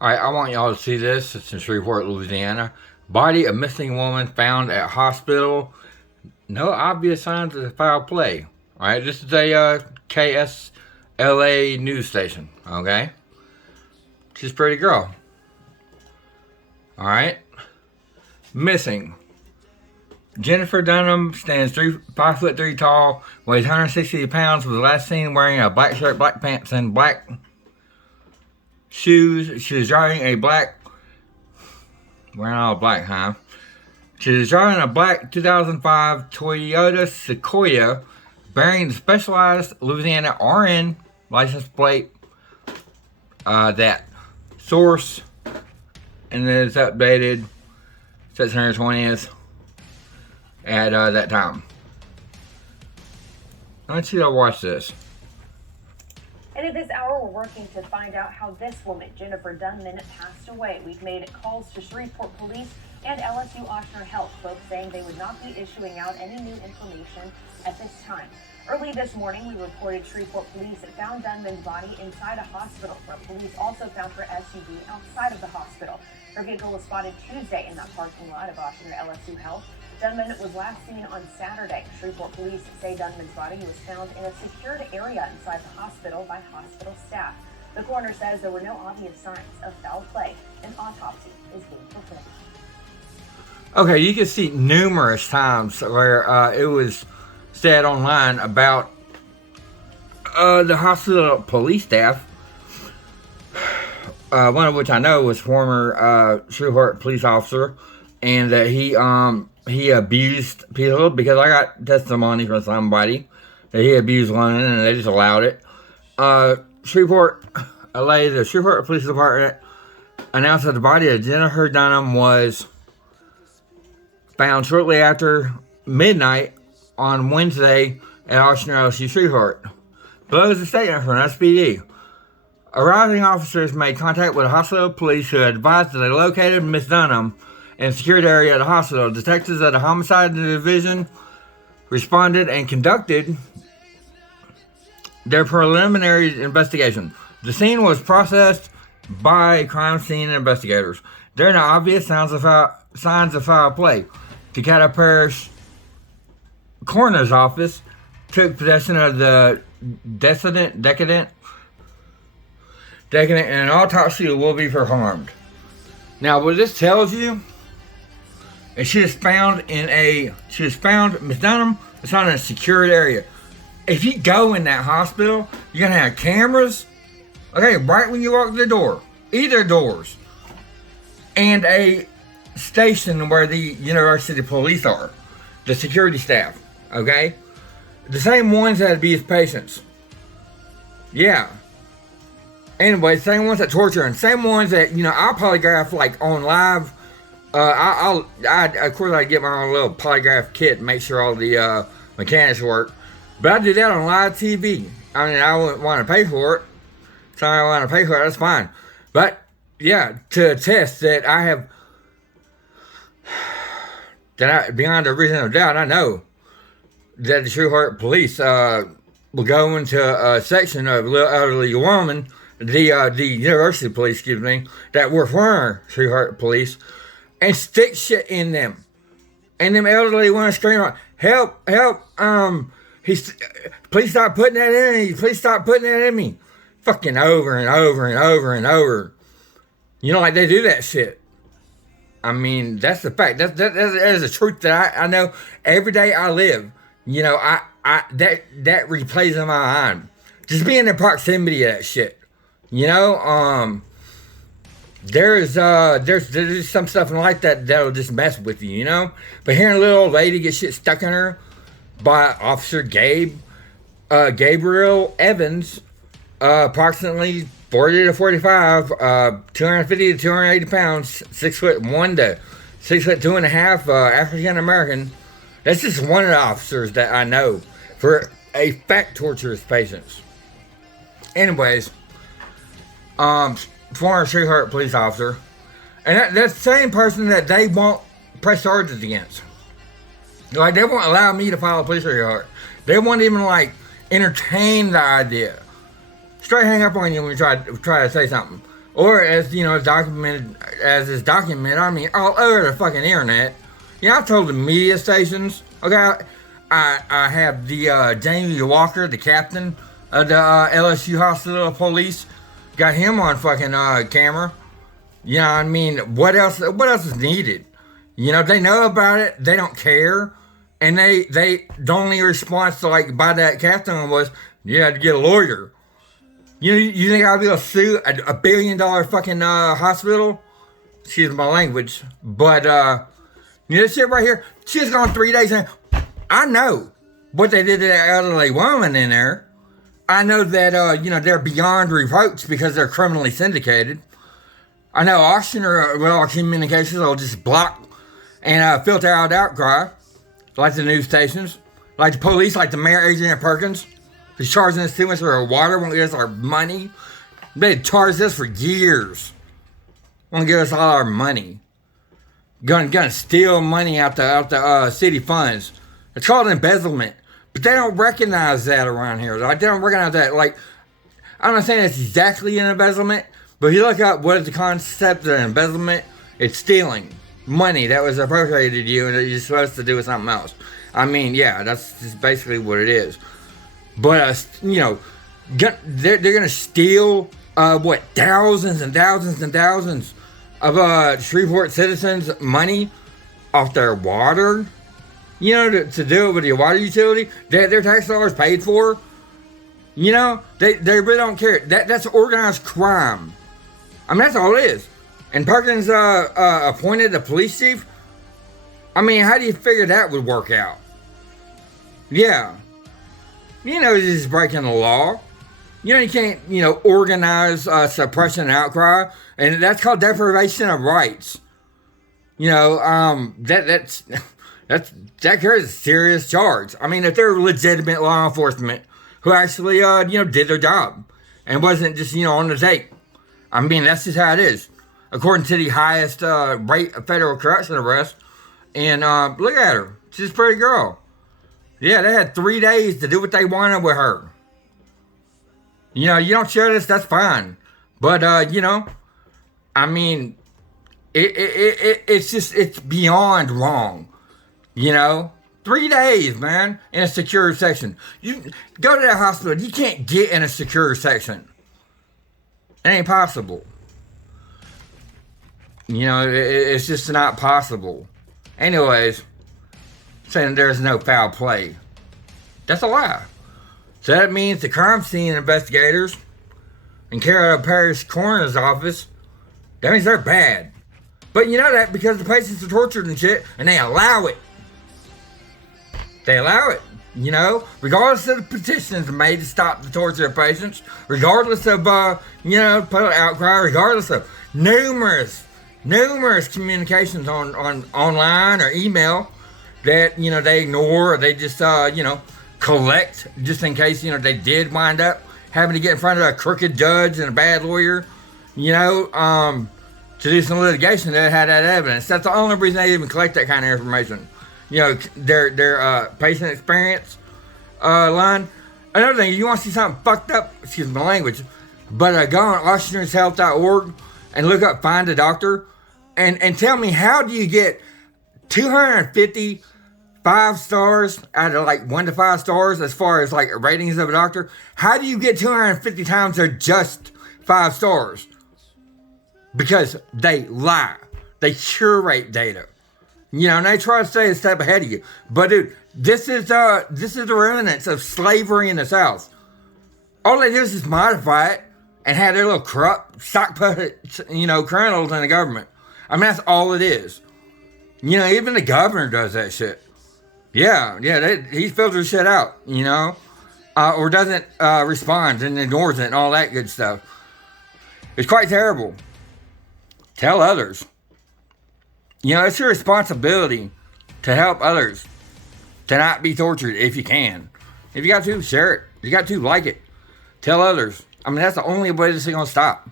Alright, I want y'all to see this. It's in Shreveport, Louisiana. Body of missing woman found at hospital. No obvious signs of foul play. Alright, this is a KSLA news station. Okay? She's a pretty girl. Alright? Missing. Jennifer Dunham stands 5'3" tall, weighs 160 pounds, was last seen wearing a black shirt, black pants, and black shoes. She was driving a black, wearing all black, huh? She was driving a black 2005 Toyota Sequoia bearing the specialized Louisiana RN license plate. That source, and then it's updated September 20th at that time. Let's see, I'll watch this. And at this hour, we're working to find out how this woman, Jennifer Dunham, passed away. We've made calls to Shreveport Police and L.S.U. Ochsners Health, both saying they would not be issuing out any new information at this time. Early this morning, we reported Shreveport Police found Dunham's body inside a hospital, where police also found her SUV outside of the hospital. Her vehicle was spotted Tuesday in that parking lot of Ochsners L.S.U. Health. Dunham was last seen on Saturday. Shreveport Police say Dunham's body was found in a secured area inside the hospital by hospital staff. The coroner says there were no obvious signs of foul play. An autopsy is being performed. Okay, you can see numerous times where it was said online about the hospital police staff. One of which I know was former Shreveport police officer, and that he abused people, because I got testimony from somebody that he abused women and they just allowed it. Shreveport, LA, the Shreveport Police Department announced that the body of Jennifer Dunham was found shortly after midnight on Wednesday at Ochsners L.S.U. Shreveport. Below is a statement from SPD. Arriving officers made contact with the hospital police, who advised that they located Miss Dunham in a secured area at the hospital. Detectives at the homicide division responded and conducted their preliminary investigation. The scene was processed by crime scene investigators. There are no obvious signs of foul play. The Decatur Parish Coroner's Office took possession of the decadent, and an autopsy will be performed. Now, what this tells you, and Miss Dunham was found in a secured area. If you go in that hospital, you're gonna have cameras, okay, right when you walk the door, either doors, and a station where the university police are, the security staff, okay? The same ones that abuse patients. Yeah. Anyway, same ones that torture, and same ones that, I'll polygraph like on live. Of course, I get my own little polygraph kit and make sure all the mechanics work. But I do that on live TV. I mean, I wouldn't want to pay for it. So I want to pay for it, that's fine. But, yeah, to attest that I have, beyond a reasonable doubt, I know that the Shreveport Police will go into a section of a little elderly woman, the university police, excuse me, that were former Shreveport Police, and stick shit in them. And them elderly want to scream, help, please stop putting that in me, please stop putting that in me. Fucking over and over and over and over. Like they do that shit. I mean, that's the fact. That is the truth that I know every day I live. That replays in my mind. Just being in proximity of that shit. There's some stuff like that that'll just mess with you, But hearing a little old lady get shit stuck in her by Officer Gabriel Evans, approximately 40 to 45, 250 to 280 pounds, 6'1" to 6'2.5", African American. That's just one of the officers that I know for a fact tortures patients. Anyways, former Shreveport police officer, and that's the same person that they won't press charges against. Like, they won't allow me to file a police report. They won't even entertain the idea. Straight hang up on you when you try to say something, or as documented as is documented. I mean, all over the fucking internet. I told the media stations. Okay, I have the Jamie Walker, the captain of the L.S.U. Hospital Police. Got him on fucking camera. You know what I mean? What else is needed? They know about it. They don't care. And the only response to by that captain was, you had to get a lawyer. You think I'll be able to sue a $1 billion fucking hospital? Excuse my language. But, this shit right here, she's gone 3 days and I know what they did to that elderly woman in there. I know that, they're beyond reproach because they're criminally syndicated. I know our communications will just block and filter out outcry, like the news stations, like the police, like the mayor, Adrian Perkins, who's charging us too much for our water, won't give us our money. They charged us for years. Won't give us all our money. Gonna steal money out the city funds. It's called embezzlement. But they don't recognize that around here. They don't recognize that. I'm not saying it's exactly an embezzlement, but if you look up what is the concept of embezzlement, it's stealing money that was appropriated to you and that you're supposed to do with something else. I mean, yeah, that's just basically what it is. But, they're going to steal, thousands and thousands and thousands of Shreveport citizens' money off their water, to do it with your water utility that their tax dollars paid for. They really don't care. That's organized crime. I mean, that's all it is. And Perkins appointed the police chief. I mean, how do you figure that would work out? Yeah. He's breaking the law. You can't, organize suppression and outcry. And that's called deprivation of rights. That carries a serious charge. I mean, if they're legitimate law enforcement who actually, did their job and wasn't just, on the take. I mean, that's just how it is. According to the highest rate of federal corruption arrest. And look at her. She's a pretty girl. Yeah, they had 3 days to do what they wanted with her. You don't share this, that's fine. But, I mean, it's beyond wrong. 3 days, man, in a secure section. You go to that hospital, you can't get in a secure section. It ain't possible. It's just not possible. Anyways, saying there's no foul play. That's a lie. So that means the crime scene investigators and Carroll Parish Coroner's Office, that means they're bad. But you know that because the patients are tortured and shit, and they allow it. They allow it. Regardless of the petitions made to stop the torture of patients, regardless of, public outcry, regardless of numerous communications on online or email that, they ignore or they just, collect just in case, they did wind up having to get in front of a crooked judge and a bad lawyer, to do some litigation that had that evidence. That's the only reason they even collect that kind of information. Their patient experience line. Another thing, you want to see something fucked up, excuse my language, but go on ochsnershealth.org and look up Find a Doctor and tell me, how do you get 250 5 stars out of 1 to 5 stars as far as ratings of a doctor? How do you get 250 times they're just 5 stars? Because they lie. They curate data. And they try to stay a step ahead of you. But dude, this is the remnants of slavery in the South. All they do is just modify it and have their little corrupt stock puppet, criminals in the government. I mean, that's all it is. Even the governor does that shit. Yeah, he filters shit out, or doesn't respond and ignores it and all that good stuff. It's quite terrible. Tell others. It's your responsibility to help others to not be tortured if you can. If you got to, share it. If you got to, like it. Tell others. I mean, that's the only way this is going to stop.